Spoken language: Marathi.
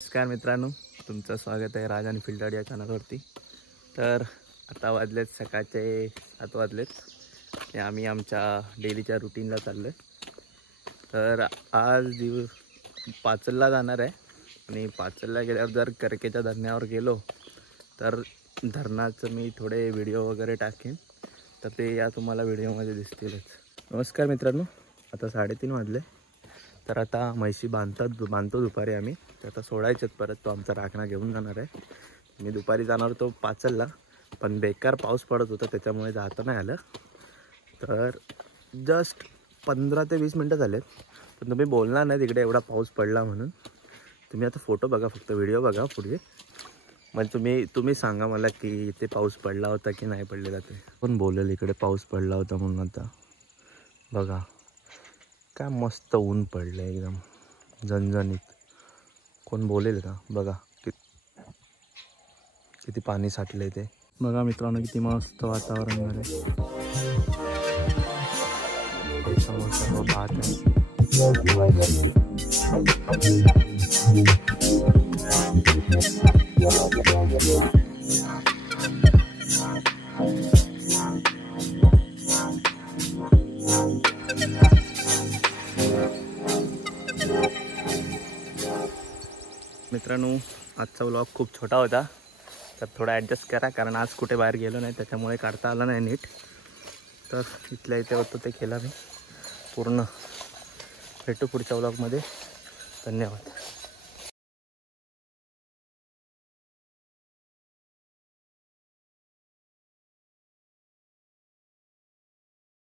नमस्कार मित्रांनो, तुमचं स्वागत आहे राज आणि फिल्टर या चॅनलवरती। तर आता वाजलेत सकाळचे 7 वाजलेत आणि आम्ही आमच्या डेलीच्या रुटीनला चाललो आहे। तर आज पाचलला जाणार आहे आणि पाचलला गेल्यावर जर करकेच्या धरणावर गेलो तर धरणाचं मी थोडे व्हिडिओ वगैरे टाकेन, तर ते या तुम्हाला व्हिडिओमध्ये दिसतीलच। नमस्कार मित्रांनो, आता 3:30 वाजले। तर आता म्हैशी बांधतो दुपारी आम्ही, तर आता सोडायचेत परत। तो आमचा राखणा घेऊन जाणार आहे। मी दुपारी जाणार होतो पाचलला, पण बेकार पाऊस पडत होता त्याच्यामुळे जाता नाही आलं। तर जस्ट 15 ते 20 मिनटं झालेत, पण तुम्ही बोलणार नाही तिकडे एवढा पाऊस पडला म्हणून। तुम्ही आता फोटो बघा, फक्त व्हिडिओ बघा पुढे, मग तुम्ही सांगा मला की इथे पाऊस पडला होता की नाही पडलेला ते। कोण बोलेल इकडे पाऊस पडला होता म्हणून? आता बघा काय मस्त ऊन पडलं एकदम झणझणीत। कोण बोलेल का? बघा किती पाणी साठले ते बघा मित्रांनो, किती मस्त वातावरण झाले। समोर सर्व पाहत आहे। मित्रांनो, आजचा व्लॉग खूप छोटा होता, तर थोडा ॲडजस्ट करा, कारण आज कुठे बाहेर गेलो नाही त्याच्यामुळे काढता आला नाही नीट। तर इथल्या इथे होतं ते केला मी पूर्ण। भेटू पुढच्या व्लॉगमध्ये, धन्यवाद।